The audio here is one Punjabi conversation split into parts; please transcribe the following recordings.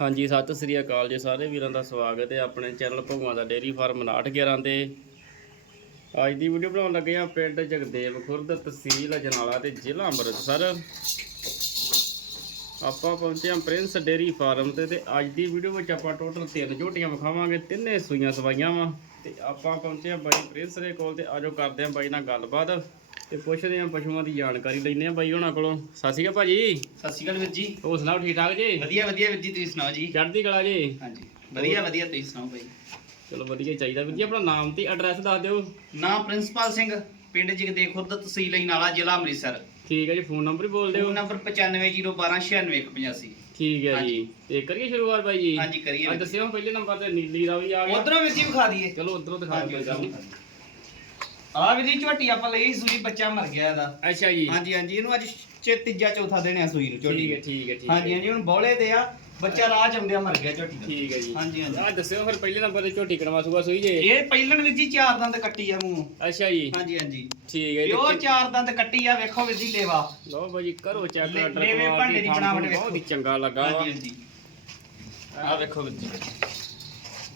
ਹਾਂਜੀ, ਸਤਿ ਸ੍ਰੀ ਅਕਾਲ ਜੀ ਸਾਰੇ ਵੀਰਾਂ ਦਾ ਸਵਾਗਤ ਹੈ ਆਪਣੇ ਚੈਨਲ ਭਗਵਾਨ ਦਾ ਡੇਰੀ ਫਾਰਮ 5911 ਤੇ। ਅੱਜ ਦੀ ਵੀਡੀਓ ਬਣਾਉਣ ਲੱਗੇ ਆ ਪਿੰਡ ਜਗਦੇਵ ਖੁਰਦ ਤਹਿਸੀਲ ਅਜਨਾਲਾ ਤੇ ਜ਼ਿਲ੍ਹਾ ਅੰਮ੍ਰਿਤਸਰ। ਆਪਾਂ ਪਹੁੰਚੇ ਹਾਂ ਪ੍ਰਿੰਸ ਡੇਰੀ ਫਾਰਮ ਤੇ ਤੇ ਅੱਜ ਦੀ ਵੀਡੀਓ ਵਿੱਚ ਆਪਾਂ ਟੋਟਲ ਤਿੰਨ ਝੋਟੀਆਂ ਵਿਖਾਵਾਂਗੇ, ਤਿੰਨੇ ਸੂਈਆਂ ਸਵਾਈਆਂ ਵਾ। ਤੇ ਆਪਾਂ ਪਹੁੰਚੇ ਹਾਂ ਬਾਈ ਪ੍ਰਿੰਸ ਦੇ ਕੋਲ ਤੇ ਆਜੋ ਕਰਦੇ ਹਾਂ ਬਾਈ ਨਾਲ ਗੱਲਬਾਤ। ਤੇ ਪੁੱਛਦੇ ਹਾਂ ਪਸ਼ੂਆਂ ਦੀ ਜਾਣਕਾਰੀ ਲੈਂਦੇ ਹਾਂ ਬਾਈ ਉਹਨਾਂ ਕੋਲੋਂ। ਸਤਿ ਸ਼੍ਰੀ ਅਕਾਲ ਭਾਜੀ। ਸਤਿ ਸ਼੍ਰੀ ਅਕਾਲ ਵੀਰ ਜੀ। ਹੋਰ ਸੁਣਾਓ ਠੀਕ ਠਾਕ ਜੀ? ਵਧੀਆ ਵਧੀਆ ਵੀਰ ਜੀ ਤੁਸੀਂ ਸੁਣਾਓ ਜੀ? ਚੜ੍ਹਦੀ ਕਲਾ ਜੀ? ਹਾਂਜੀ ਵਧੀਆ ਵਧੀਆ ਤੁਸੀਂ ਸੁਣਾਓ ਭਾਈ ਚਲੋ ਵਧੀਆ ਚਾਹੀਦਾ ਵੀਰ ਜੀ ਆਪਣਾ ਨਾਮ ਤੇ ਐਡਰੈਸ ਦੱਸ ਦਿਓ। ਨਾਮ ਪ੍ਰਿੰਸਪਾਲ ਸਿੰਘ ਪਿੰਡ ਜਗਦੇ ਖੁਰਦ ਤਹਿਸੀਲ ਨਾਲਾ ਜ਼ਿਲ੍ਹਾ ਅੰਮ੍ਰਿਤਸਰ। ਠੀਕ ਹੈ ਜੀ ਫੋਨ ਨੰਬਰ ਹੀ ਬੋਲ ਦਿਓ। ਫੋਨ ਨੰਬਰ 9501296185 ਠੀਕ ਹੈ ਜੀ। ਤੇ ਕਰੀਏ ਸ਼ੁਰੂਆਤ ਬਾਈ ਜੀ? ਹਾਂਜੀ ਕਰੀਏ। ਦੱਸਿਓ ਪਹਿਲੇ ਨੰਬਰ ਤੇ ਨੀਲੀ ਦਾ ਵੀ ਆ ਗਿਆ। ਉਧਰੋਂ ਜੀ ਵਿਖਾ ਦਈਏ। ਚਲੋ ਉਧਰੋਂ ਦਿਖਾ ਦਿਓ ਜੀ ਆ ਵੀਰ ਜੀ ਝੋਟੀ ਆਪਾਂ ਲਈ ਸੂਈ ਬੱਚਾ ਮਰ ਗਿਆ ਇਹਦਾ। ਅੱਛਾ ਜੀ। ਹਾਂਜੀ ਹਾਂਜੀ ਇਹਨੂੰ ਅੱਜ ਚੇ ਤੀਜਾ ਚੌਥਾ ਦਿਨ ਆ ਸੂਈ ਨੂੰ ਝੋਟੀ ਠੀਕ ਹੈ ਠੀਕ ਹੈ ਠੀਕ ਹਾਂਜੀ ਹਾਂਜੀ ਹੁਣ ਬੋਲੇ ਤੇ ਆ ਬੱਚਾ ਰਾਹ ਆਉਂਦਿਆਂ ਮਰ ਗਿਆ ਝੋਟੀ ਦਾ। ਠੀਕ ਹੈ ਜੀ। ਹਾਂਜੀ ਹਾਂਜੀ। ਆ ਦੱਸਿਓ ਫਿਰ ਪਹਿਲੇ ਨੰਬਰ ਤੇ ਝੋਟੀ ਕਣਵਾ ਸੂਆ ਸੂਈ ਜੇ। ਇਹ ਪਹਿਲਣ ਵੀਰ ਜੀ ਚਾਰ ਦੰਦ ਕੱਟੀ ਆ ਮੂੰਹ। ਅੱਛਾ ਜੀ। ਹਾਂਜੀ ਹਾਂਜੀ। ਠੀਕ ਹੈ ਜੀ ਪਿਓਰ ਚਾਰ ਦੰਦ ਕੱਟੀ ਆ ਵੇਖੋ ਵੀਰ ਜੀ ਲੇਵਾ। ਲਓ ਬਾਈ ਜੀ ਕਰੋ ਚੈੱਕ ਲੈ- ਲੈਵੇ ਭਾਂਡੇ ਦੀ ਬਣਾਵਟ ਬਹੁਤ ਹੀ ਚੰਗਾ ਲੱਗਾ ਵਾ। ਹਾਂਜੀ ਹਾਂਜੀ। ਆ ਵੇਖੋ ਵੀਰ ਜੀ।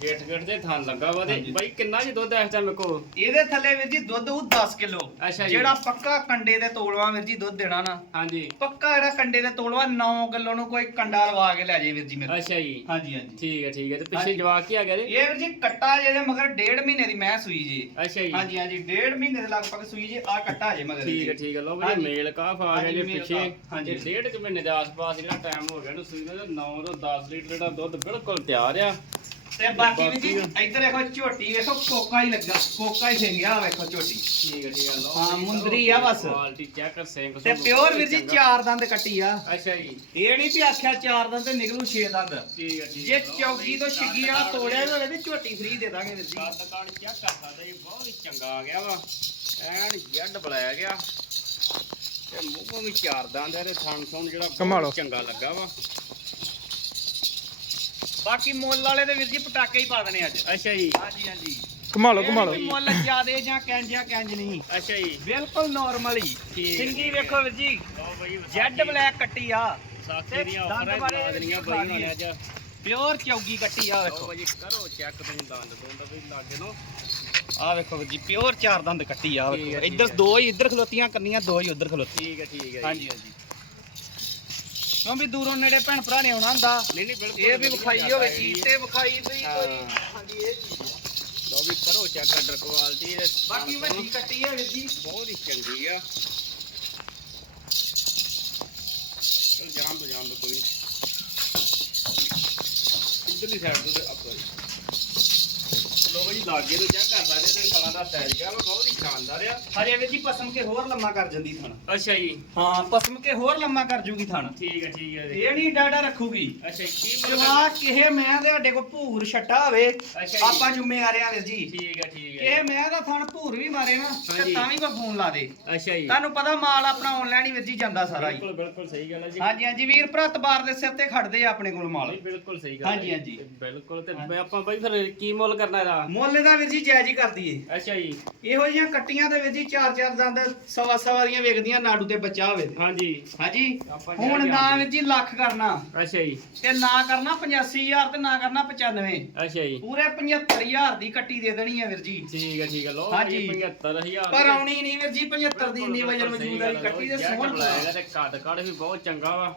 ਗੇਟ ਗੇਟ ਤੇ ਥਾਂ ਲੱਗਾ ਵਾ ਤੇ। ਬਾਈ ਕਿੰਨਾ ਜੀ ਦੁੱਧ ਇਸ ਟਾਈਮ ਕੋ ਇਹਦੇ ਥੱਲੇ ਵੀਰ ਜੀ ਦੁੱਧ ਉਹ 10 ਕਿਲੋ। ਅੱਛਾ ਜੀ। ਜਿਹੜਾ ਪੱਕਾ ਕੰਡੇ ਦੇ ਤੋਲਵਾ ਵੀਰ ਜੀ ਦੁੱਧ ਦੇਣਾ ਨਾ। ਹਾਂਜੀ। ਪੱਕਾ ਜਿਹੜਾ ਕੰਡੇ ਦੇ ਤੋਲਵਾ 9 ਕਿਲੋ ਨੂੰ ਕੋਈ ਕੰਡਾ ਲਵਾ ਕੇ ਲੈ ਜਾਏ ਵੀਰ ਜੀ ਮੇਰੇ। ਅੱਛਾ ਜੀ। ਹਾਂਜੀ ਹਾਂਜੀ। ਠੀਕ ਹੈ ਠੀਕ ਹੈ। ਤੇ ਪਿੱਛੇ ਹਾਂਜੀ। ਜਵਾਕ ਕੀ ਆ ਗਿਆ ਜੀ? ਇਹ ਵੀਰ ਜੀ ਕੱਟਾ ਜਿਹਦੇ ਮਗਰ ਡੇਢ ਮਹੀਨੇ ਦੀ ਮੈਂ ਸੂਈ ਜੀ। ਅੱਛਾ ਜੀ। ਹਾਂਜੀ ਹਾਂਜੀ। ਡੇਢ ਮਹੀਨੇ ਦੇ ਲਗਭਗ ਸੂਈ ਜੀ ਆ ਕੱਟਾ ਜੇ ਮਗਰ ਠੀਕ ਹੈ ਜੀ। ਠੀਕ ਹੈ। ਲਓ ਬਈ ਹਾਂਜੀ। ਮੇਲ ਕਾਫ ਆ ਗਿਆ ਹਾਂਜੀ, ਜੇ ਮੇਲ ਪਿੱਛੇ। ਕਾਫ, ਹਾਂਜੀ। ਡੇਢ ਕੁ ਮਹੀਨੇ ਦੇ ਆਸ-ਪਾਸ ਜਿਹੜਾ ਟਾਈਮ ਹੋ ਗਿਆ ਨੂੰ ਸੂਈ ਦਾ 9 ਤੋਂ 10 ਲੀਟਰ ਦਾ ਦੁੱਧ ਬਿਲਕੁਲ ਤਿਆਰ ਆ। ਤੇ ਬਾਕੀ ਵੀਰ ਜੀ ਬਾਕੀ- ਇੱਧਰ ਦੇਖੋ ਝੋਟੀ ਵੇਖੋ ਕੋਕਾ ਹੀ ਲੱਗਾ ਕੋਕਾ ਹੀ ਸਿੰਗਿਆ ਵੇਖੋ ਝੋਟੀ। ਠੀਕ ਹੈ ਠੀਕ ਹੈ ਲਓ ਹਾਂ, ਬਈ, ਮੁੰਦਰੀ ਆ ਬਸ। ਕੁਆਲਿਟੀ ਚੈੱਕ ਕਰ ਸਿੰਘ ਤੇ ਪਿਓਰ ਵੀਰ ਜੀ ਚਾਰ ਦੰਦ ਕੱਟੀ ਆ। ਅੱਛਾ ਜੀ। ਇਹ ਨਹੀਂ ਵੀ ਆਖਿਆ ਚਾਰ ਦੰਦ ਤੇ ਨਿਕਲੂ ਛੇ ਦੰਦ। ਠੀਕ ਹੈ ਠੀਕ ਜੇ ਹੈ ਲਓ ਚੌਕੀ ਬਈ, ਤੋਂ ਛਿੱਗੀ ਵਾਲਾ ਕੱਦ ਤੋੜਿਆ ਵੀ ਹੋਵੇ ਤੇ ਝੋਟੀ ਫ੍ਰੀ ਦੇ ਦਾਂਗੇ ਵੀਰ ਜੀ। ਕੱਦ ਕਾਣ ਚੈੱਕ ਕਰ ਸਕਦਾ ਜੀ ਬਹੁਤ ਹੀ ਚੰਗਾ ਆ ਗਿਆ ਵਾ। ਐਨ ਜੱਡ ਬਲਾਇਆ ਗਿਆ। ਤੇ ਮੂੰਹੋਂ ਵੀ ਚਾਰ ਦੰਦ ਆ ਤੇ ਥਣ ਥਣ ਜਿਹੜਾ ਕਮਾਲ। ਬਹੁਤ ਚੰਗਾ ਲੱਗਾ ਵਾ। ਬਾਕੀ ਮੁੱਲ ਵਾਲੇ ਦੇ ਵੀਰ ਜੀ ਪਟਾਕੇ ਹੀ ਪਾ ਦਨੇ ਅੱਜ। ਅੱਛਾ ਜੀ। ਹਾਂਜੀ ਹਾਂਜੀ। ਘੁਮਾ ਇਹ ਨੀ ਵੀ ਮੁੱਲ ਜ਼ਿਆਦੇ ਜਾਂ ਕੈਂਜਿਆ ਕੈਂਜ ਨਹੀਂ ਅੱਛਾ ਜੀ। ਬਿਲਕੁਲ ਨਾਰਮਲ ਹੀ। ਸਿੰਗੀ ਵੇਖੋ ਵੀਰ ਜੀ। ਲਓ ਜੈਡ ਬਲੈਕ ਕੱਟੀ ਆ। ਸਾਥੀ ਦੀਆਂ ਆਫਰਾਂ ਬਾਰੇ ਲਾ ਦੇਣੀਆਂ ਬਈ ਹੋਣੇ ਅੱਜ ਪਿਓਰ ਚੌਗੀ ਕੱਟੀ ਆ ਲਓ ਵੇਖੋ ਬਈ ਕਰੋ ਚੈੱਕ ਤੁਸੀਂ ਦੰਦ ਦੋਂਦ ਵੀ ਲਾਗੇ ਨੂੰ ਆ ਵੇਖੋ ਵੀਰ ਜੀ ਪਿਓਰ ਚਾਰ ਦੰਦ ਕੱਟੀ ਆ ਵੇਖੋ। ਇੱਧਰ। ਦੋ ਹੀ ਇੱਧਰ ਖਲੋਤੀਆਂ ਕੰਨੀਆਂ ਦੋ ਹੀ ਉੱਧਰ ਖਲੋਤੀ ਠੀਕ ਹੈ ਠੀਕ ਹੈ ਜੀ। ਹਾਂਜੀ ਹਾਂਜੀ। ਕਿਉਂ ਵੀ ਦੂਰੋਂ ਨੇੜੇ ਭੈਣ ਭਰਾ ਨੇ ਆਉਣਾ ਹੁੰਦਾ? ਨਹੀਂ ਨਹੀਂ ਬਿਲਕੁਲ ਇਹ ਵੀ ਵਿਖਾਈ ਹੋਵੇ ਚੀਜ਼। ਤੇ ਵਿਖਾਈ ਵੀ ਕੋਈ। ਹਾਂਜੀ ਇਹ ਚੀਜ਼ ਆ। ਲਓ ਵੀ ਕਰੋ ਚੈੱਕ ਆਰਡਰ ਕੁਆਲਿਟੀ ਤੇ ਬਾਕੀ ਵੱਡੀ ਕੱਟੀ ਹੈ ਵੀਰ ਜੀ। ਬਹੁਤ ਹੀ ਚੰਗੀ ਆ। ਚਲ ਜਾਣ ਦੋ ਜਾਣ ਦੋ ਕੋਈ ਨਹੀਂ ਇਧਰਲੀ ਸਾਈਡ ਤੋਂ ਤੇ ਬਈ ਲਾਗੇ ਤੋਂ ਚੈੱਕ ਕਰ ਸਕਦੇ ਤੇ ਕਲਾ ਦਾ ਸਾਈਜ਼ ਗਿਆ ਵਾ ਬਹੁਤ ਹੀ ਸ਼ਾਨਦਾਰ ਆ। ਹਰੇ ਵੀਰ ਜੀ ਪਸਮ ਕੇ ਹੋਰ ਲੰਮਾ ਕਰ ਜਾਂਦੀ ਥਣ। ਅੱਛਾ ਜੀ। ਹਾਂ ਪਸਮ ਕੇ ਹੋਰ ਲੰਮਾ ਕਰ ਜੂਗੀ ਥਣ। ਠੀਕ ਹੈ ਠੀਕ ਹੈ ਜੀ। ਇਹ ਨਹੀਂ ਡਾਡਾ ਰੱਖੂਗੀ। ਅੱਛਾ ਕੀ ਜਵਾ ਕਿਹੇ ਮੈਂ ਦੇ ਸਾਡੇ ਕੋ ਭੂਰ ਛੱਟਾ ਹੋਵੇ ਜੀ। ਆਪਾਂ ਜ਼ਿੰਮੇਵਾਰਿਆਂ ਵੀਰ ਜੀ। ਠੀਕ ਹੈ ਠੀਕ ਕਿਹੇ ਹੈ ਮੈਂ ਦਾ ਥਣ ਭੂਰ ਵੀ ਮਾਰੇ ਨਾ ਤੇ ਹਾਂਜੀ। ਤਾਂ ਵੀ ਕੋਈ ਫੋਨ ਲਾ ਦੇ। ਅੱਛਾ ਜੀ। ਤੁਹਾਨੂੰ ਪਤਾ ਮਾਲ ਆਪਣਾ ਆਨਲਾਈਨ ਹੀ ਵੀਰ ਜੀ ਜਾਂਦਾ ਸਾਰਾ ਹੀ। ਬਿਲਕੁਲ ਬਿਲਕੁਲ ਸਹੀ ਗੱਲ ਹੈ ਜੀ। ਹਾਂਜੀ ਹਾਂਜੀ ਵੀਰ ਭਰਾ ਤਬਾਰ ਦੇ ਸਿਰ ਤੇ ਖੜਦੇ ਆ ਆਪਣੇ ਕੋਲ ਮਾਲ। ਨਹੀਂ, ਬਿਲਕੁਲ ਸਹੀ ਗੱਲ ਹਾਂਜੀ, ਹੈ। ਹਾਂਜੀ। ਤੇ ਬਿਲਕੁਲ ਤੇ ਮੈਂ ਆਪਾਂ ਬਾਈ ਫਿਰ ਕੀ ਮੁੱਲ ਕਰਨਾ ਇਹਦਾ? ਮੁੱਲ ਦਾ ਵੀਰ ਜੀ ਜਾਇਜ਼ ਹੀ ਕਰਦੀ ਏ ਅੱਛਾ ਜੀ। ਇਹੋ ਜਿਹੀਆਂ ਕੱਟੀਆਂ ਦੇ ਵਿੱਚ ਹੀ ਚਾਰ ਚਾਰ ਦੰਦ ਸਵਾ ਸਵਾ ਦੀਆਂ ਵੇਖਦੀਆਂ ਨਾੜੂ ਤੇ ਬੱਚਾ ਹੋਵੇ ਹਾਂਜੀ। ਹਾਂਜੀ? ਆਪਾਂ ਹੁਣ ਨਾ। ਵੀਰ ਜੀ ਲੱਖ ਕਰਨਾ। ਅੱਛਾ ਜੀ। ਤੇ ਨਾ ਕਰਨਾ 85000 ਤੇ ਨਾ ਕਰਨਾ 95 ਅੱਛਾ ਜੀ। ਪੂਰੇ 75000 ਦੀ ਕੱਟੀ ਦੇ ਦੇਣੀ ਹੈ ਵੀਰ ਜੀ। ਠੀਕ ਹੈ ਠੀਕ ਹੈ ਲੋ ਹਾਂਜੀ। 75000 ਪਰ ਆਉਣੀ ਨਹੀਂ ਵੀਰ ਜੀ 75 ਦੀ ਇੰਨੀ ਵਜਨ ਵਜੂਦ ਵਾਲੀ ਕੱਟੀ ਦੇ ਸੋਹਣ ਲਾਏਗਾ ਤੇ ਕੱਦ ਕੱਦ ਵੀ ਬਹੁਤ ਚੰਗਾ ਵਾ।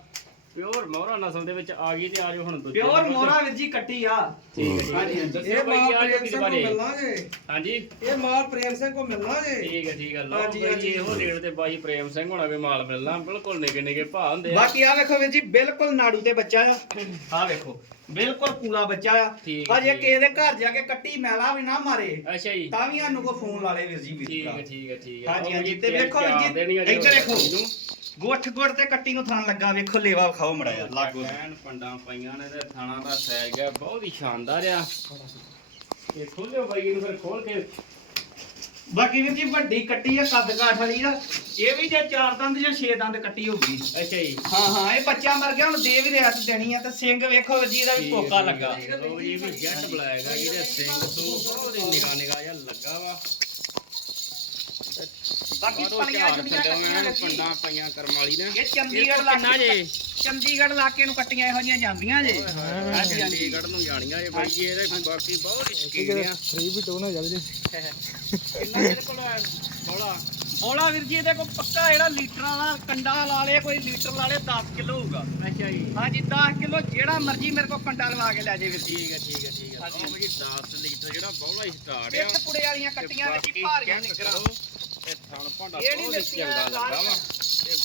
ਪਿਓਰ ਮੋਹਰਾ ਨਸਲ ਦੇ ਵਿੱਚ ਆ ਗਈ ਤੇ ਆ ਜਾਓ ਹੁਣ ਦੂਜੇ ਪਿਓਰ। ਮੋਰਾ ਵੀਰ ਜੀ ਕੱਟੀ ਆ। ਠੀਕ ਹੈ। ਹਾਂਜੀ, ਇਹ ਬਾਈ ਮਾਲ ਆ ਪ੍ਰੇਮ ਜੀ ਸਿੰਘ ਬਾਰੇ। ਨੂੰ ਮਿਲਾਂਗੇ। ਹਾਂਜੀ। ਇਹ ਮਾਲ ਪ੍ਰੇਮ ਸਿੰਘ ਕੋ ਮਿਲਾਂਗੇ। ਠੀਕ ਹੈ ਠੀਕ ਹੈ। ਲੋ ਹਾਂਜੀ, ਬਾਈ ਹਾਂਜੀ। ਇਹੋ ਰੇਟ ਤੇ ਬਾਈ ਪ੍ਰੇਮ ਸਿੰਘ ਹੋਣਾ ਵੀ ਮਾਲ ਮਿਲਣਾ। ਬਿਲਕੁਲ ਨਿੱਕੇ ਨਿੱਕੇ ਭਾਅ ਹੁੰਦੇ ਆ। ਬਾਕੀ ਆ ਵੇਖੋ ਵੀਰ ਜੀ ਬਿਲਕੁਲ ਨਾੜੂ ਤੇ ਬੱਚਾ ਆ। ਆ ਵੇਖੋ ਬਿਲਕੁਲ ਪੂਰਾ ਬੱਚਾ ਆ। ਠੀਕ, ਪਰ ਜੇ ਠੀਕ। ਕਿਸੇ ਦੇ ਘਰ ਜਾ ਕੇ ਕੱਟੀ ਮੈਲਾ ਵੀ ਨਾ ਮਾਰੇ। ਅੱਛਾ ਜੀ। ਤਾਂ ਵੀ ਸਾਨੂੰ ਕੋ ਫੋਨ ਲਾ ਲੇ ਵੀਰ ਜੀ ਵੀਰ ਠੀਕ। ਹੈ ਠੀਕ ਹੈ ਠੀਕ ਹੈ। ਹਾਂਜੀ ਲਓ ਹਾਂਜੀ। ਜੀ, ਤੇ ਵੇਖੋ ਜੀ ਇੱਧਰ ਵੇਖੋ। ਇਹਨੂੰ। ਗੋਠ ਗੋਠ ਤੇ ਕੱਟੀ ਨੂੰ ਥਣ ਲੱਗਾ ਵੇਖੋ ਲੇਵਾ ਵਿਖਾਓ ਮੜਾ ਜਾ ਲਾਗੋ ਐਨ ਪੰਡਾਂ ਪਾਈਆਂ ਨੇ ਤੇ ਥਾਣਾ ਦਾ ਸਾਈਜ਼ ਹੈ ਬਹੁਤ ਹੀ ਸ਼ਾਨਦਾਰ ਆ। ਇਹ ਖੋਲਿਓ ਬਾਈ ਇਹਨੂੰ ਫਿਰ ਖੋਲ ਕੇ। ਬਾਕੀ ਵੀਰ ਜੀ ਵੱਡੀ ਕੱਟੀ ਆ ਕੱਦ ਕਾਠ ਵਾਲੀ ਆ। ਇਹ ਵੀ ਜੇ ਚਾਰ ਦੰਦ ਜਾਂ ਛੇ ਦੰਦ ਕੱਟੀ ਹੋਊਗੀ। ਅੱਛਾ ਜੀ। ਹਾਂ ਹਾਂ ਇਹ ਬੱਚਾ ਮਰ ਗਿਆ ਹੁਣ ਦੇ ਵੀ ਰਿਆ ਤੇ ਦੇਣੀ ਆ ਤੇ ਸਿੰਘ ਵੇਖੋ ਜੀ ਇਹਦਾ ਵੀ ਕੋਕਾ ਲੱਗਾ। ਹੈ। ਲਓ ਜੀ, ਵੀ ਜੱਟ ਬੁਲਾਏਗਾ ਇਹਦੇ ਸਿੰਘ ਤੋਂ ਬਹੁਤ ਹੀ ਨਿਗਾਹ ਨਿਗਾਹ ਜਿਹਾ ਲੱਗਾ ਵਾ। ਬਾਕੀ ਪਲੀਆਂ ਜੁੜੀਆਂ ਕੱਟੀਆਂ ਜੀ। ਪੰਡਾਂ ਪਈਆਂ ਕਰਮ ਵਾਲੀ ਨੇ। ਇਹ ਚੰਡੀਗੜ੍ਹ ਕਿੰਨਾ ਜੇ? ਚੰਡੀਗੜ੍ਹ ਇਲਾਕੇ ਨੂੰ ਕੱਟੀਆਂ ਇਹੋ ਜਿਹੀਆਂ ਜਾਂਦੀਆਂ ਜੇ। ਹਾਂਜੀ ਹਾਂਜੀ। ਚੰਡੀਗੜ੍ਹ ਨੂੰ ਜਾਣੀਆਂ ਇਹ ਬਾਈ ਜੀ ਇਹਦੇ ਬਾਕੀ ਬਹੁਤ ਸ਼ਕੀਨ ਆ ਫ੍ਰੀ ਵੀ ਟੋਨਾ ਚੱਲ ਜੇ। ਕਿੰਨਾ ਇਹਦੇ ਕੋਲ ਹੈ ਬੋਲਾ। ਬੋਲਾ ਵੀਰ ਜੀ ਇਹਦੇ ਕੋਲ ਪੱਕਾ ਜਿਹੜਾ ਲੀਟਰਾਂ ਵਾਲਾ ਕੰਡਾ ਲਾ ਲੇ ਕੋਈ ਲੀਟਰ ਲਾ ਲੇ 10 ਕਿਲੋ ਹੋਊਗਾ। ਅੱਛਾ ਜੀ। ਹਾਂਜੀ 10 ਕਿਲੋ ਜਿਹੜਾ ਮਰਜ਼ੀ ਮੇਰੇ ਕੋਲ ਕੰਡਾ ਲਵਾ ਕੇ ਲੈ ਜੇ ਵੀਰ ਜੀ। ਠੀਕ ਹੈ ਠੀਕ ਹੈ ਠੀਕ ਹੈ। ਹਾਂਜੀ। ਉਹ ਜੀ 10 ਲੀਟਰ ਜਿਹੜਾ ਬੋਲਾ ਹੀ ਸਟਾਰਟ ਆ। ਪਿੱਠ ਪੁੜੇ ਵਾਲੀਆਂ ਕੱਟੀਆਂ ਵਿੱਚ ਹੀ ਭਾਰੀਆਂ ਨਿਕਰਾਂ ਥਣ ਭਾਂਡਾ ਇਹ ਨੀ ਬਹੁਤ ਹੀ ਲੱਸੀਆਂ ਚੰਗਾ ਲੱਗਾ ਵਾ। ਤੇ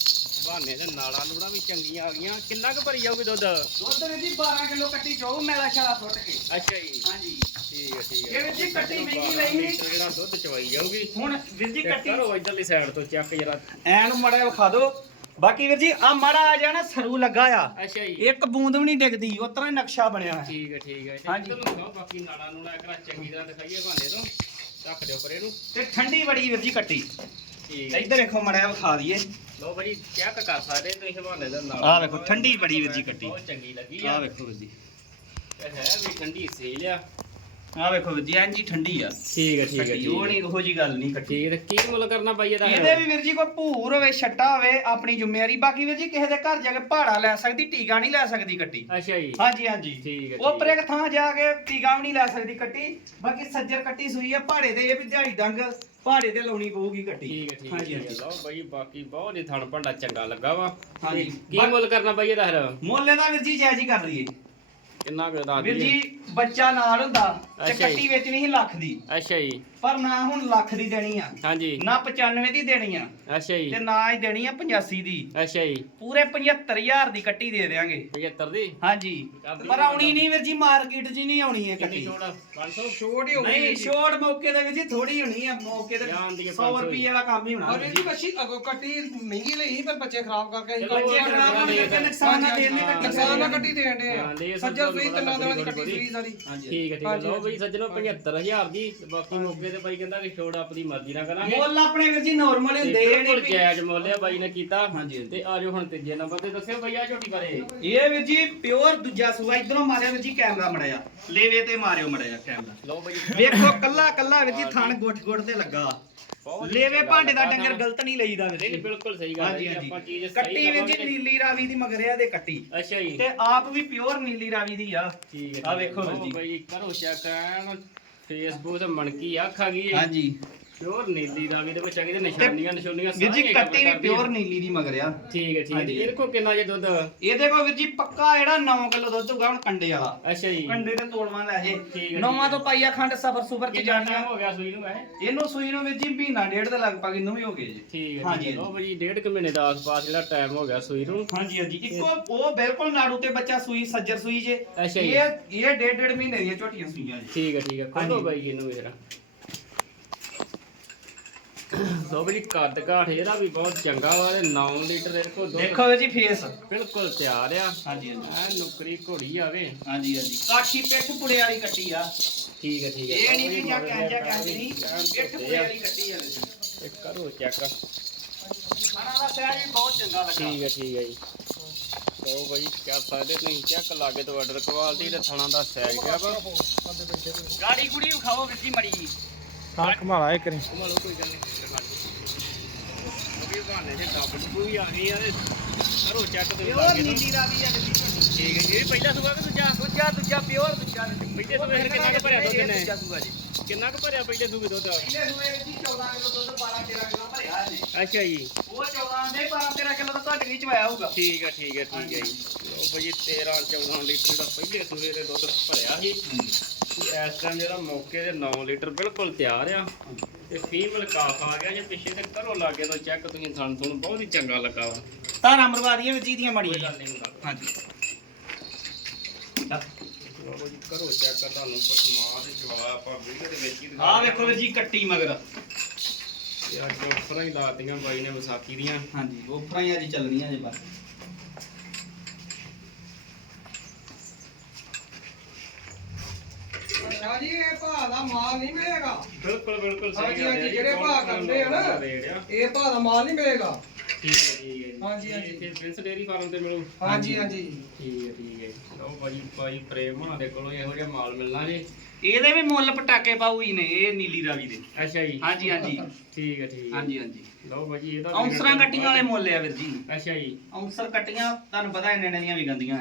ਬਹਾਨੇ ਦੇ ਨਾੜਾਂ ਨੂੜਾਂ ਵੀ ਚੰਗੀਆਂ ਆ ਗਈਆਂ। ਕਿੰਨਾ ਕੁ ਭਰੀ ਜਾਊਗੀ ਦੁੱਧ? ਦੁੱਧ ਵੀਰ ਜੀ 12 ਕਿਲੋ ਕੱਟੀ ਜਾਊ ਮੈਲਾ ਛਾਲਾ ਸੁੱਟ ਕੇ। ਅੱਛਾ ਜੀ। ਹਾਂਜੀ। ਠੀਕ ਹੈ ਠੀਕ ਹੈ ਇਹ ਵਿੱਚ ਹੀ ਕੱਟੀ ਮਹਿੰਗੀ ਬਾਰਾਂ ਲਈ ਸੀ। ਲੀਟਰ ਜਿਹੜਾ ਦੁੱਧ ਚਵਾਈ ਜਾਊਗੀ। ਹੁਣ ਵੀਰ ਜੀ ਤੇ ਕੱਟੀ ਕਰੋ ਇਧਰਲੀ ਸਾਈਡ ਤੋਂ ਚੱਕ ਜਰਾ। ਐਨ ਮੜਾ ਵਿਖਾ ਦਿਓ। ਬਾਕੀ ਵੀਰ ਜੀ ਆ ਮੜਾ ਆ ਜਾਣਾ ਸਰੂ ਲੱਗਾ ਆ। ਅੱਛਾ ਜੀ। ਇੱਕ ਬੂੰਦ ਵੀ ਨਹੀਂ ਡਿੱਗਦੀ ਉਸ ਤਰ੍ਹਾਂ ਹੀ ਨਕਸ਼ਾ ਬਣਿਆ ਠੀਕ ਹੈ ਠੀਕ ਹੈ ਹਾਂਜੀ। ਹਾਂਜੀ ਨੂੰ ਬਾਕੀ ਨਾੜਾਂ ਨੂੜਾਂ ਕਰਾ ਚੰਗੀ ਤਰ੍ਹਾਂ ਦਿਖਾਈਏ ਬਹਾਨੇ ਤੋਂ। ਰੱਖ ਦਿਓ ਪਰੇ ਨੂੰ। ਤੇ ਠੰਡੀ ਬੜੀ ਵੀਰ ਜੀ ਕੱਟੀ। ਠੀਕ ਇੱਧਰ ਦੇਖੋ ਮੜਾ ਵਿਖਾ ਦਈਏ। ਲੋ ਭਾਜੀ ਚੈੱਕ ਕਰ ਸਕਦੇ ਤੁਸੀਂ ਹਵਾਲੇ ਦਾ ਨਾਲ। ਆਹ ਵੇਖੋ, ਠੰਡੀ ਬੜੀ ਵੀਰ ਜੀ ਕੱਟੀ। ਬਹੁਤ ਚੰਗੀ ਲੱਗੀ ਆ। ਆ ਵੇਖੋ ਵੀਰ ਜੀ। ਤੇ ਹੈ ਵੀ ਠੰਡੀ ਸੇਲ ਆ। ਆ ਵੇਖੋ ਵੀਰ ਜੀ ਐਨ ਜੀ ਠੰਡੀ ਆ। ਠੀਕ ਹੈ ਕੱਟੀ ਉਹ ਨਹੀਂ ਉਹੋ ਜੀ ਗੱਲ ਨਹੀਂ ਕੱਟੀ ਠੀਕ ਹੈ ਤੇ ਕੀ ਮੁੱਲ ਕਰਨਾ ਬਾਈ ਇਹਦਾ? ਇਹਦੇ ਵੀ ਵੀਰ ਜੀ ਕੋਈ ਭੂਰ ਹੋਵੇ ਛੱਟਾ ਹੋਵੇ ਆਪਣੀ ਜ਼ਿੰਮੇਵਾਰੀ। ਬਾਕੀ ਵੀਰ ਜੀ ਕਿਸੇ ਦੇ ਘਰ ਜਾ ਕੇ ਭਾੜਾ ਲੈ ਸਕਦੀ ਟੀਕਾ ਨਹੀਂ ਲੈ ਸਕਦੀ ਕੱਟੀ ਅੱਛਾ ਜੀ। ਹਾਂਜੀ ਹਾਂਜੀ। ਠੀਕ ਹੈ, ਉਹ ਠੀਕ ਪਰੇ ਇੱਕ ਥਾਂ ਜਾ ਕੇ ਟੀਕਾ ਵੀ ਨਹੀਂ ਲੈ ਸਕਦੀ ਕੱਟੀ ਬਾਕੀ ਸੱਜਰ ਕੱਟੀ ਸੂਈ ਆ ਭਾੜੇ ਤੇ ਇਹ ਵੀ ਦਿਹਾੜੀ ਡੰਗ ਭਾੜੇ ਤੇ ਲਾਉਣੀ ਪਊਗੀ ਕੱਟੀ ਠੀਕ ਹੈ ਠੀਕ ਹੈ ਹਾਂਜੀ ਠੀਕ ਹੈ। ਹਾਂਜੀ। ਲਓ ਬਾਈ ਬਾਕੀ ਬਹੁਤ ਹੀ ਥਣ ਭੰਡਾ ਚੰਗਾ ਲੱਗਾ ਵਾ। ਹਾਂਜੀ। ਕੀ ਮੁੱਲ ਕਰਨਾ ਬਾਈ ਇਹਦਾ ਫਿਰ? ਮੁੱਲ ਇਹਦਾ ਵੀਰ ਜੀ ਜਾਇਜ਼ ਹੀ ਕਰ ਲਈਏ। ਕਿੰਨਾ ਕੁ ਦੱਸ ਵੀਰ ਜੀ ਬੱਚਾ ਨਾਲ ਹੁੰਦਾ ਅੱਛਾ ਜੀ। ਕੱਟੀ ਵੇਚਣੀ ਸੀ ਲੱਖ ਦੀ। ਅੱਛਾ ਜੀ। ਪਰ ਨਾ ਹੁਣ ਲੱਖ ਦੀ ਦੇਣੀ ਆ। ਹਾਂਜੀ। ਨਾ 95 ਦੀ ਦੇਣੀ ਆ। ਅੱਛਾ ਜੀ। ਤੇ ਨਾ ਹੀ ਦੇਣੀ ਆ 85 ਦੀ। ਅੱਛਾ ਜੀ। ਪੂਰੇ 75000 ਦੀ ਕੱਟੀ ਦੇ ਦੇਵਾਂਗੇ 75 ਦੀ? ਹਾਂਜੀ। ਪਰ ਆਉਣੀ ਨਹੀਂ ਵੀਰ ਜੀ ਮਾਰਕੀਟ 'ਚ ਨਹੀਂ ਆਉਣੀ ਇਹ ਕਿੰਨੀ ਕੱਟੀ। ਛੋੜ 500 ਛੋਟ ਹੀ ਹੋ ਗਈ ਨਹੀਂ ਛੋਟ ਮੌਕੇ ਤੇ ਵੀਰ ਜੀ ਥੋੜੀ ਹੋਣੀ ਆ। ਮੌਕੇ ਤੇ ਜਾਣ ਦੀ 100 ਰੁਪਏ ਵਾਲਾ ਕੰਮ ਹੀ ਹੋਣਾ। ਔਰ ਵੀ ਬੱਚੀ ਅਗੋ ਕੱਟੀ ਮਹਿੰਗੀ ਲਈ ਸੀ, ਪਰ ਬੱਚੇ ਖਰਾਬ ਕਰਕੇ ਅਸੀਂ ਬੱਚੇ ਖਰਾਬ ਹੋਣ ਕਰਕੇ ਨੁਕਸਾਨ ਨਾ ਦੇਣੇ ਕੱਟੀ ਨੁਕਸਾਨ ਨਾ ਕੱਟੀ ਦੇਣ ਦੇ ਹਾਂ, ਦੇ ਸੱਜਾ ਸੂਈ ਤੁਹਾਨੂੰ ਤਿੰਨਾਂ ਦਿਨਾਂ ਦੀ ਪਤਾ ਕੱਟੀ ਸੂਈ ਸਾਰੀ। ਹਾਂਜੀ ਠੀਕ ਹੈ ਠੀਕ ਹੈ। ਹਾਂਜੀ, ਲਓ ਹਾਂਜੀ। ਬਈ ਸੱਜਣੋ 75000 ਦੀ ਤੇ ਬਾਕੀ ਮੌਕੇ ਤੇ ਬਾਈ ਕਹਿੰਦਾ ਕਿ ਛੋੜ ਆਪਣੀ ਮਰਜ਼ੀ ਨਾਲ ਕਰਾਂਗੇ। ਮੁੱਲ ਆਪਣੇ ਵੀਰ ਜੀ ਨਾਰਮਲ ਤੇ ਹੁੰਦੇ ਇਹ ਬਿਲਕੁਲ ਨਹੀਂ ਜਾਇਜ਼ ਮੁੱਲ ਆ ਬਾਈ ਨੇ ਕੀਤਾ। ਹਾਂਜੀ, ਹਾਂਜੀ। ਤੇ ਆਜੋ ਹੁਣ ਤੀਜੇ ਨੰਬਰ ਤੇ ਦੱਸਿਓ ਬਈ ਆ ਝੋਟੀ ਬਾਰੇ। ਇਹ ਵੀਰ ਜੀ ਪਿਓਰ ਦੂਜਾ ਸੂਆ। ਇਧਰੋਂ ਮਾਰਿਆ ਵੀਰ ਜੀ ਕੈਮਰਾ ਮੜਿਆ। ਲੇਵੇ ਤੇ ਮਾਰਿਓ ਮੜਿਆ ਕੈਮਰਾ ਲਓ ਬਈ। ਵੇਖੋ ਕੱਲਾ ਕੱਲਾ ਵੀਰ ਜੀ ਥਣ ਗੁੱਠ ਗੁੱਠ ਤੇ ਲੱਗਾ। ਬਹੁਤ ਲੇਵੇ ਭਾਂਡੇ ਦਾ ਡੰਗਰ। ਗਲਤ ਨਹੀਂ ਲਈਦਾ ਵੀਰ ਨਹੀਂ ਨਹੀਂ ਬਿਲਕੁਲ ਸਹੀ ਗੱਲ ਹੈ ਹਾਂਜੀ ਜੀ, ਹਾਂਜੀ ਆਪਾਂ ਚੀਜ਼ ਸਹੀ ਕੱਟੀ ਵੀਰ ਜੀ ਲਵਾਂਗੇ। ਨੀਲੀ ਰਾਵੀ ਦੀ ਮਗਰਿਆ ਦੇ ਕੱਟੀ ਅੱਛਾ ਜੀ ਤੇ ਆਪ ਵੀ ਪਿਓਰ ਨੀਲੀ ਰਾਵੀ ਦੀ ਆ ਠੀਕ ਹੈ ਆ। ਵੇਖੋ ਵੀਰ ਜੀ। ਬਈ ਕਰੋ ਚੈੱਕ ਐਨ ਫੇਸਬੁੱਕ ਤੇ ਮਣਕੀ ਅੱਖ ਆ ਗਈ ਹੈ ਹਾਂਜੀ ਪਿਓਰ ਨੀਲੀ ਦਾ ਵੀ ਦੇ ਵਿੱਚ ਹੈਗੇ ਤੇ ਨਿਸ਼ਾਨੀਆਂ ਨਿਸ਼ਾਨੀਆਂ ਵੀਰ ਜੀ ਕੱਟੀ ਵੀ। ਪਿਓਰ ਨੀਲੀ ਦੀ ਮਗਰਿਆ ਠੀਕ ਹੈ ਠੀਕ ਹੈ। ਇਹਦੇ ਕੋਲ ਕਿੰਨਾ ਜੇ ਦੁੱਧ। ਇਹਦੇ ਕੋਲ ਵੀਰ ਜੀ ਪੱਕਾ ਜਿਹੜਾ 9 ਕਿਲੋ ਦੁੱਧ ਹੋਊਗਾ ਹੁਣ ਕੰਡੇ ਵਾਲਾ। ਅੱਛਾ ਜੀ। ਕੰਡੇ ਤੇ ਤੋੜਵਾਂ ਲੈ ਜੇ ਠੀਕ ਹੈ, ਨੌਵਾਂ ਤੋਂ ਪਾਈਆ ਖੰਡ ਸਫਰ ਸੁਫਰ ਚ ਕਿੰਨਾ ਜਾਣਾ ਟਾਈਮ ਹੋ ਗਿਆ ਸੂਈ ਨੂੰ ਵੈਸੇ? ਇਹਨੂੰ ਸੂਈ ਨੂੰ ਵੀਰ ਜੀ ਮਹੀਨਾ ਡੇਢ ਦੇ ਲਗਭਗ ਇਹਨੂੰ ਵੀ ਹੋ ਗਏ ਜੀ। ਠੀਕ ਹੈ ਹੈ। ਲਓ ਬਈ ਡੇਢ ਕੁ ਮਹੀਨੇ ਦਾ ਆਸ-ਪਾਸ ਜਿਹੜਾ ਟਾਈਮ ਹੋ ਗਿਆ ਸੂਈ ਨੂੰ। ਹਾਂਜੀ ਹਾਂਜੀ। ਇੱਕੋ ਉਹ ਬਿਲਕੁਲ ਨਾੜੂ ਤੇ ਬੱਚਾ ਸੂਈ ਸੱਜਰ ਸੂਈ ਜੇ। ਜੀ। ਇਹ ਇਹ ਡੇਢ ਡੇਢ ਮਹੀਨੇ ਦੀਆਂ ਝੋਟੀਆਂ ਸੂਈਆਂ ਜੀ। ਠੀਕ ਹੈ ਠੀਕ ਹੈ। ਖੋਲੋ। ਬਾਈ ਇਹਨੂੰ ਵੀ ਜਰਾ। ਬਈ ਕੱਦ ਕਾਠ ਇਹਦਾ ਵੀ ਬਹੁਤ ਚੰਗਾ ਵਾ ਤੇ 9 ਲੀਟਰ ਇਹਦੇ ਕੋਲ ਦੁੱਧ ਦੇਖੋ ਜੀ ਫੇਸ। ਬਿਲਕੁਲ ਤਿਆਰ ਆ। ਹਾਂਜੀ ਹਾਂਜੀ। ਐ ਨੁਕਰੀ ਘੋੜੀ ਆਵੇ। ਹਾਂਜੀ ਹਾਂਜੀ। ਕਾਠੀ ਪਿੱਠ ਪੁੜੇ ਵਾਲੀ ਕੱਟੀ ਆ। ਠੀਕ ਹੈ ਠੀਕ ਹੈ ਇਹ ਨਹੀਂ ਕਿ ਜਾਂ ਕਹਿੰਜਾ ਕਹਿੰਦੀ ਨਹੀਂ ਪਿੱਠ ਪੁੜੇ ਵਾਲੀ ਕੱਟੀ ਆ ਜੀ। ਇਹ ਕਰੋ ਚੈੱਕ ਖਾਣਾ ਦਾ ਵੀ ਬਹੁਤ ਚੰਗਾ ਲੱਗਾ। ਠੀਕ ਹੈ ਠੀਕ ਹੈ ਜੀ। ਲੋ ਬਈ ਕਹਿ ਸਕਦੇ ਨਹੀਂ ਚੈੱਕ ਲਾਗੇ ਤੋਂ ਆਰਡਰ ਕੁਆਲਿਟੀ ਤੇ ਥਣਾ ਦਾ ਸਾਈਜ਼ ਗਿਆ ਵਾ। ਗਾੜੀ ਗੁੜੀ ਵਿਖਾਓ ਜੀ ਮੜੀ ਜੀ। ਹਾਂ ਕਮਾਲਾ ਇੱਕ ਨਹੀਂ ਕਮਾ ਲਓ ਕੋਈ ਗੱਲ ਨਹੀਂ ਵੀ ਆ ਗਈ ਆ ਤੇ ਕਰੋ ਚੈੱਕ ਤੇ ਪਿਓਰ ਨੀਲੀ ਰਾਵੀ ਆ ਵੀਰ ਜੀ ਝੋਟੀ ਠੀਕ ਹੈ ਜੀ ਇਹ ਵੀ ਪਹਿਲਾ ਸੂਆ ਕਿ ਦੂਜਾ? ਦੂਜਾ ਦੂਜਾ ਪਿਓਰ ਦੂਜਾ ਪਹਿਲੇ ਸੂਏ ਫਿਰ ਕਿੰਨਾ ਕੁ ਭਰਿਆ ਦੁੱਧ ਇਹ ਨੇ? ਦੂਜਾ ਸੂਆ ਜੀ। ਕਿੰਨਾ ਕੁ ਭਰਿਆ ਪਹਿਲੇ ਸੂਏ ਦੁੱਧ? ਪਹਿਲੇ ਸੂਏ ਵਿੱਚ ਹੀ 14 ਕਿਲੋ ਦੁੱਧ 12 13 ਕਿਲੋ ਭਰਿਆ ਜੀ ਅੱਛਾ ਜੀ। ਉਹ 14 ਦੇ 12 13 ਕਿਲੋ ਤਾਂ ਤੁਹਾਡੇ ਵਿੱਚ ਆਇਆ ਹੋਊਗਾ। ਠੀਕ ਹੈ ਠੀਕ ਹੈ ਠੀਕ ਹੈ ਜੀ। ਲਓ ਭਾਜੀ 13 14 ਲੀਟਰ ਦਾ ਪਹਿਲੇ ਸੂਏ ਦੇ ਦੁੱਧ ਭਰਿਆ ਸੀ। ਤੇ ਇਸ ਟਾਈਮ ਜਿਹੜਾ ਮੌਕੇ ਦੇ 9 ਲੀਟਰ ਬਿਲਕੁਲ ਤਿਆਰ ਆ। ਤੇ ਫੀਮੇਲ ਕਾਫ ਆ ਗਿਆ ਜੇ ਪਿੱਛੇ ਤੇ ਕਰੋ ਲਾਗੇ ਤੋਂ ਚੈੱਕ ਤੁਸੀਂ ਥਣ ਤੁਹਾਨੂੰ ਬਹੁਤ ਹੀ ਚੰਗਾ ਲੱਗਾ ਵਾ। ਤਾਰਾਂ ਮਰਵਾਦੀਆਂ ਵਿੱਚ ਦੀਆਂ ਕੋਈ ਮੜੀਆਂ ਗੱਲ ਨਹੀਂ ਹੁੰਦਾ। ਹਾਂਜੀ। ਲਓ ਜੀ ਕਰੋ ਚੈੱਕ ਤੁਹਾਨੂੰ ਪਸਮਾ ਤੇ ਜਵਾ ਆਪਾਂ ਵੀਡੀਓ ਦੇ ਵਿੱਚ ਹੀ ਦਿਖਾ ਆਹ ਵੇਖੋ ਵੀਰ ਜੀ ਕੱਟੀ ਮਗਰ। ਤੇ ਅੱਜ ਆਫਰਾਂ ਹੀ ਲਾਤੀਆਂ ਬਾਈ ਨੇ ਵਿਸਾਖੀ ਦੀਆਂ। ਹਾਂਜੀ ਆਫਰਾਂ ਹੀ ਅੱਜ ਚੱਲਣੀਆਂ ਜੇ ਬਸ। ਅੱਛਾ ਜੀ ਇਹ ਭਾਅ ਦਾ ਮਾਲ ਨਹੀਂ ਮਿਲੇਗਾ। ਬਿਲਕੁਲ ਬਿਲਕੁਲ ਸਹੀ ਹਾਂਜੀ, ਗੱਲ ਹੈ ਹਾਂਜੀ, ਜੀ, ਜਿਹੜੇ ਬਹੁਤ ਭਾਅ ਕਰਦੇ ਆ ਨਾ। ਦਾ ਰੇਟ ਆ। ਇਹ ਭਾਅ ਦਾ ਮਾਲ ਨਹੀਂ ਮਿਲੇਗਾ। ਠੀਕ ਹੈ ਠੀਕ ਹੈ ਜੀ। ਹਾਂਜੀ, ਹਾਂਜੀ। ਇੱਥੇ ਪ੍ਰਿੰਸ ਡੇਅਰੀ ਫਾਰਮ ਤੇ ਮਿਲੂ। ਹਾਂਜੀ ਹਾਂਜੀ। ਠੀਕ ਹੈ ਠੀਕ ਹੈ ਜੀ। ਲਓ ਭਾਜੀ ਭਾਈ ਪ੍ਰੇਮ ਹੋਣਾ ਦੇ ਕੋਲੋਂ ਇਹੋ ਜਿਹਾ ਮਾਲ ਮਿਲਣਾ ਜੀ। ਇਹਦੇ ਵੀ ਮੁੱਲ ਪਟਾਕੇ ਪਾਉ ਹੀ ਨੇ ਇਹ ਨੀਲੀ ਰਾਵੀ ਦੇ। ਅੱਛਾ ਜੀ। ਹਾਂਜੀ ਹਾਂਜੀ। ਠੀਕ ਹੈ ਠੀਕ ਹੈ। ਹਾਂਜੀ ਹਾਂਜੀ। ਲਓ ਭਾਜੀ ਇਹਦਾ ਔਂਸਰਾਂ ਕੱਟੀਆਂ ਵਾਲੇ ਮੁੱਲ ਆ ਵੀਰ ਜੀ। ਅੱਛਾ ਜੀ। ਔਂਸਰ ਕੱਟੀਆਂ ਤੁਹਾਨੂੰ ਪਤਾ ਇੰਨੇ ਇੰਨੇ ਦੀਆਂ ਵੀ ਗੰਦੀਆਂ।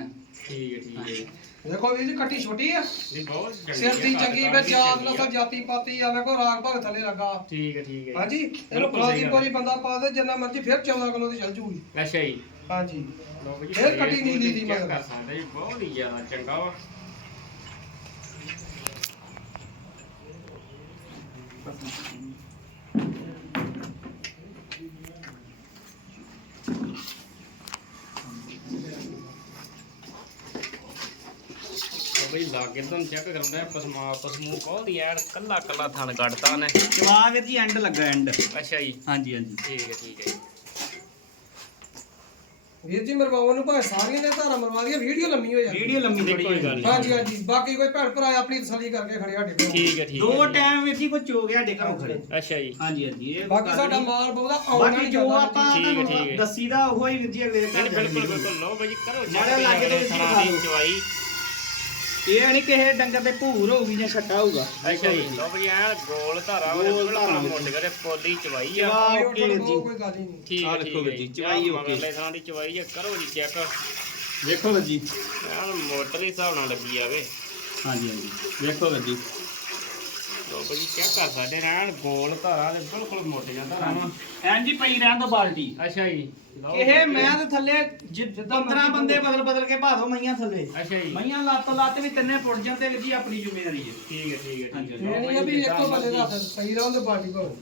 ਠੀਕ ਹੈ ਠੀਕ ਹੈ। ਦੇਖੋ ਵੀਰ ਜੀ ਕੱਟੀ ਛੋਟੀ ਆ। ਨਹੀਂ ਬਹੁਤ ਸਿਰ ਦੀ ਚੰਗੀ ਵਿੱਚ ਵੀ ਚੰਗੀ ਨਸਲ ਜਾਤੀ ਪਾਤੀ ਆ ਵੇਖੋ ਰਾਗ ਭਾਗ ਥੱਲੇ ਲੱਗਾ। ਠੀਕ ਹੈ ਠੀਕ ਹੈ ਹਾਂਜੀ ਇਹਨੂੰ ਬਿਲਕੁਲ ਫਰਾਜ਼ੀ ਗੱਲ। ਬੰਦਾ ਪਾ ਦੇ ਜਿੰਨਾ ਮਰਜ਼ੀ ਫਿਰ 14 ਕਿਲੋ ਦੀ ਚੱਲ ਜੂਗੀ। ਅੱਛਾ ਜੀ। ਹਾਂਜੀ। ਲਓ ਭਾਜੀ ਫਿਰ ਕੱਟੀ ਨੀਲੀ ਦੀ ਮਗਰ। ਕਰ ਸਕਦੇ ਜੀ ਬਹੁਤ ਹੀ ਜ਼ਿਆਦਾ ਚੰਗਾ ਵਾ। ਲਾਗੇ ਤੋਂ ਚੈੱਕ ਕਰਾਉਂਦਾ ਪਸਮਾ ਪਸਮੂ ਹੀ ਐਨ ਕੱਲਾ ਕੱਲਾ ਥਣ ਕੱਢਤਾ ਨੇ ਜਵਾਬ ਵੀਰ ਜੀ ਐਂਡ ਲੱਗਾ ਐਂਡ ਅੱਛਾ ਜੀ। ਹਾਂਜੀ ਹਾਂਜੀ। ਠੀਕ ਹੈ ਠੀਕ ਹੈ ਜੀ। ਵੀਰ ਜੀ ਮਰਵਾਉਣ ਨੂੰ ਭਾਵੇਂ ਸਾਰੀਆਂ ਦੇ ਧਾਰਾ ਮਰਵਾ ਦੀਆਂ ਵੀਡੀਓ ਲੰਮੀ ਹੋ ਜਾਂਦੀ। ਵੀਡੀਓ ਲੰਮੀ ਕੋਈ ਗੱਲ ਨਹੀਂ। ਹਾਂਜੀ ਹਾਂਜੀ। ਬਾਕੀ ਕੋਈ ਭੈਣ ਭਰਾ ਆਪਣੀ ਤਸੱਲੀ ਕਰਕੇ ਖੜੇ ਸਾਡੇ ਕੋਲ। ਠੀਕ ਹੈ ਠੀਕ ਦੋ ਹੈ। ਟਾਈਮ ਵੀਰ ਜੀ ਕੋ ਚੋ ਗਿਆ ਡੇ ਘਰੋਂ ਖੜੇ। ਅੱਛਾ ਜੀ। ਹਾਂਜੀ ਹਾਂਜੀ ਇਹ ਬਾਕੀ ਗੱਲ ਸਾਡਾ ਨਹੀਂ। ਮਾਲ ਬਹੁਤਾ ਆਉਣਾ ਬਾਕੀ ਨਹੀਂ ਜੋ ਆਪਾਂ ਠੀਕ ਹੈ, ਠੀਕ ਤੁਹਾਨੂੰ ਹੈ। ਦੱਸੀਦਾ ਉਹ ਹੀ ਵੀਰ ਜੀ ਅਗਲੇ ਨਹੀਂ ਘਰ ਨਹੀਂ, ਬਿਲਕੁਲ ਬਿਲਕੁਲ। ਲਓ ਭਾਜੀ ਕਰੋ ਮਾੜਾ ਲਾਗੇ ਤੋਂ ਥਣਾ ਦਿਖਾ ਦੀ ਦਿਓ। ਚਵਾਈ। ਇਹ ਨਹੀਂ ਕਿਸੇ ਡੰਗਰ ਤੇ ਭੂਰ ਹੋਊਗੀ ਜਾਂ ਛੱਟਾ ਹੋਊਗਾ। ਅੱਛਾ ਜੀ। ਲਓ ਭਾਜੀ ਐ ਗੋਲ ਧਾਰਾ ਵਾ ਗੋਲ ਬਿਲਕੁਲ ਧਾਰਾ। ਮੁੱਢ ਕਰੇ ਪੋਲੀ ਚਵਾਈ ਆ। ਓਕੇ ਜੀ। ਕੋਈ ਗੱਲ ਹੀ ਨਹੀਂ। ਠੀਕ ਹੈ ਦੇਖੋ ਹੈ ਜੀ, ਚਵਾਈ ਓਕੇ। ਮਗਰਲੇ ਥਾਂ ਦੀ ਚਵਾਈ ਆ ਕਰੋ ਜੀ ਚੈੱਕ। ਵੀਰ ਜੀ। ਐਨ ਮੋਟਰ ਦੇ ਹਿਸਾਬ ਨਾਲ ਲੱਗੀ ਆਵੇ ਹਾਂਜੀ ਹਾਂਜੀ। ਵੀਰ ਜੀ। ਲਓ ਭਾਜੀ ਚੈੱਕ ਕਰ ਸਕਦੇ ਰਹਿਣ ਗੋਲ ਧਾਰਾ ਦੇ ਬਿਲਕੁਲ ਮੁੱਢ ਜਾਂਦਾ ਰਾਣਾ ਐਂ ਜੀ ਪਈ ਰਹਿਣ ਦੋ ਬਾਲਟੀ। ਅੱਛਾ ਜੀ। ਲਓ ਇਹ ਭਾਜੀ। ਮੈਂ ਤੇ ਥੱਲੇ ਜਿੱਦਾਂ 15 ਬੰਦੇ ਬਦਲ ਬਦਲ ਕੇ ਭਾਦੋ ਮਈਆਂ ਥੱਲੇ। ਅੱਛਾ ਜੀ। ਮਈਆਂ ਲੱਤ ਲੱਤ ਵੀ ਤਿੰਨੇ ਪੁੱਟ ਜਾਂਦੇ ਵੀਰ ਜੀ ਆਪਣੀ ਜ਼ਿੰਮੇਵਾਰੀ ਹੈ। ਠੀਕ ਹੈ ਠੀਕ ਹੈ ਹਾਂਜੀ, ਠੀਕ ਹੈ ਇਹ ਨਹੀਂ ਆ ਵੀ ਇੱਕੋ ਬੰਦੇ ਦਾ ਹੱਥ ਸਹੀ ਰਹਿਣ ਦੇ ਪਾਰਟੀ ਕੋਲ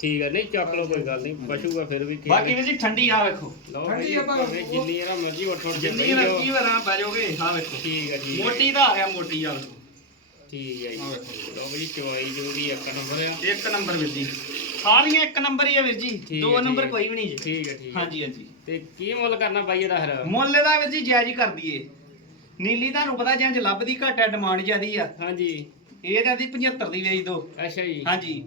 ਠੀਕ ਹੈ ਨਹੀਂ ਚੱਕ ਲਓ ਕੋਈ ਗੱਲ ਨਹੀਂ ਬਚੂਗਾ ਫਿਰ ਵੀ ਬਾਕੀ ਜੀ ਠੰਡੀ ਆ ਵੇਖੋ। ਲਓ ਠੰਡੀ ਭਾਜੀ ਆ ਭਾਵੇਂ ਭਾਵੇਂ ਜਿੰਨੀ ਇਹਦਾ ਮਰਜ਼ੀ ਉੱਠ ਉੱਠ ਕੇ ਜਿੰਨੀ ਬਹਿ ਜਾਓ। ਰੱਖੀ ਵਰਾਂ ਬਹਿ ਜਾਓਗੇ ਹਾਂ ਵੇਖੋ। ਠੀਕ ਹੈ ਠੀਕ ਹੈ। ਮੋਟੀ ਦਾ ਆ ਗਿਆ ਮੋਟੀ ਆ ਵੇਖੋ। ਠੀਕ ਹੈ ਜੀ। ਆਹ ਵੇਖੋ। ਲਓ ਭਾਜੀ ਚਵਾਈ ਜ਼ਰੂਰੀ ਇੱਕ ਨੰਬਰ ਆ। ਇੱਕ ਨੰਬਰ ਵੀਰ ਜੀ। ਸਾਰੀਆਂ ਇੱਕ ਨੰਬਰ ਹੀ ਆ ਵੀਰ ਜੀ। ਠੀਕ ਦੋ ਹੈ, ਨੰਬਰ ਠੀਕ। ਕੋਈ ਵੀ ਨਹੀਂ ਜੀ। ਠੀਕ ਹੈ ਠੀਕ ਹੈ। ਹਾਂਜੀ ਹਾਂਜੀ। ਤੇ ਕੀ ਮੁੱਲ ਕਰਨਾ ਬਾਈ ਇਹਦਾ ਫਿਰ? ਮੁੱਲ ਦਾ ਵੀਰ ਜੀ ਜਾਇਜ਼ ਹੀ ਕਰ ਦਈਏ। ਨੀਲੀ ਤੁਹਾਨੂੰ ਪਤਾ ਜਾਂ ਲੱਭਦੀ ਘੱਟ ਹੈ ਡਿਮਾਂਡ ਜ਼ਿਆਦੀ ਆ। ਹਾਂਜੀ। ਇਹ ਜਾਂਦੀ 75 ਦੀ ਵੇਚ ਦੋ ਅੱਛਾ ਜੀ। ਹਾਂਜੀ।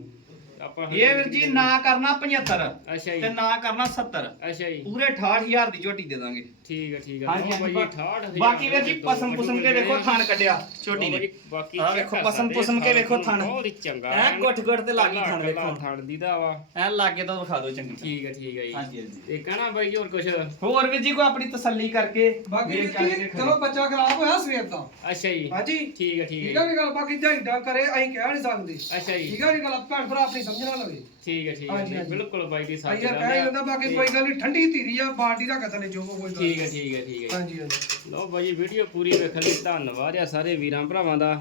ਆਪਾਂ ਇਹ ਵੀਰ ਜੀ ਨਾ ਕਰਨਾ 75 ਅੱਛਾ ਤੇ ਜੀ ਨਾ ਕਰਨਾ 70 ਅੱਛਾ ਜੀ। ਪੂਰੇ 68000 ਦੀ ਝੋਟੀ ਦੇ ਦਾਂਗੇ। ਠੀਕ ਹੈ ਠੀਕ ਹੈ ਹਾਂਜੀ ਬਾਈ ਬਾ- 68 ਬਾਕੀ ਵੀਰ ਜੀ ਪਸਮ ਪੁਸਮ ਕੇ ਵੇਖੋ ਥਣ ਕੱਢਿਆ ਛੋਟੀ ਨੇ। ਬਾਕੀ check ਵੇਖੋ, ਪਸਮ ਪੁਸਮ ਕੇ ਵੇਖੋ ਨੂੰ ਥਣ। ਬਹੁਤ ਹੀ ਚੰਗਾ ਐ ਗੁੱਠ ਗੁੱਠ ਤੇ ਲਾਗੀ ਥਣ ਵੇਖੋ। ਥਣ ਦੀ ਦਾ ਵਾ। ਐ ਲਾਗੇ ਤੋਂ ਵਿਖਾ ਦਿਓ ਚੰਗੀ। ਠੀਕ ਹੈ ਠੀਕ ਹੈ ਜੀ। ਹਾਂਜੀ ਹਾਂਜੀ। ਤੇ ਕਹਣਾ ਬਾਈ ਹੋਰ ਕੁਛ? ਹੋਰ ਵੀਰ ਜੀ ਕੋ ਆਪਣੀ ਤਸੱਲੀ ਕਰਕੇ ਬਾਕੀ ਚਾਲ ਜੀ ਕੇ ਚਲੋ ਬੱਚਾ ਖਰਾਬ ਹੋਇਆ ਸਵੇਰ ਦਾ। ਅੱਛਾ ਜੀ। ਹਾਂਜੀ। ਠੀਕ ਹੈ ਠੀਕ ਠੀਕ ਹੈ ਆ ਵੀ ਗੱਲ ਬਾਕੀ ਝਾਈਡਾ ਕਰੇ ਅਸੀਂ ਕਹਿ ਨਹੀਂ ਸਕਦੇ। ਅੱਛਾ ਜੀ। ਠੀਕ ਆ ਵੀ ਗੱਲ ਭੈਣ ਭਰਾ ਆਪਣੀ ਸਮਝਣਾ ਲਵੇ। ਠੀਕ ਹੈ ਠੀਕ ਹੈ ਹਾਂਜੀ, ਨਹੀਂ, ਹਾਂਜੀ। ਬਿਲਕੁਲ ਬਾਈ ਦੀ ਸੱਚ ਇਹ ਕਹਿ ਬਾਕੀ ਕੋਈ ਗੱਲ ਨਹੀਂ ਠੰਡੀ ਧੀਰੀ ਆ ਬਾਲਟੀ ਦਾ ਕਤਲੇ ਜੋ ਕੋਈ ਗੱਲ ਠੀਕ ਹੈ ਠੀਕ ਹੈ ਠੀਕ ਹੈ। ਹਾਂਜੀ ਹਾਂਜੀ। ਲਓ ਬਾਈ ਵੀਡੀਓ ਪੂਰੀ ਵੇਖਣ ਲਈ ਧੰਨਵਾਦ ਆ ਸਾਰੇ ਵੀਰਾਂ ਭਰਾਵਾਂ ਦਾ।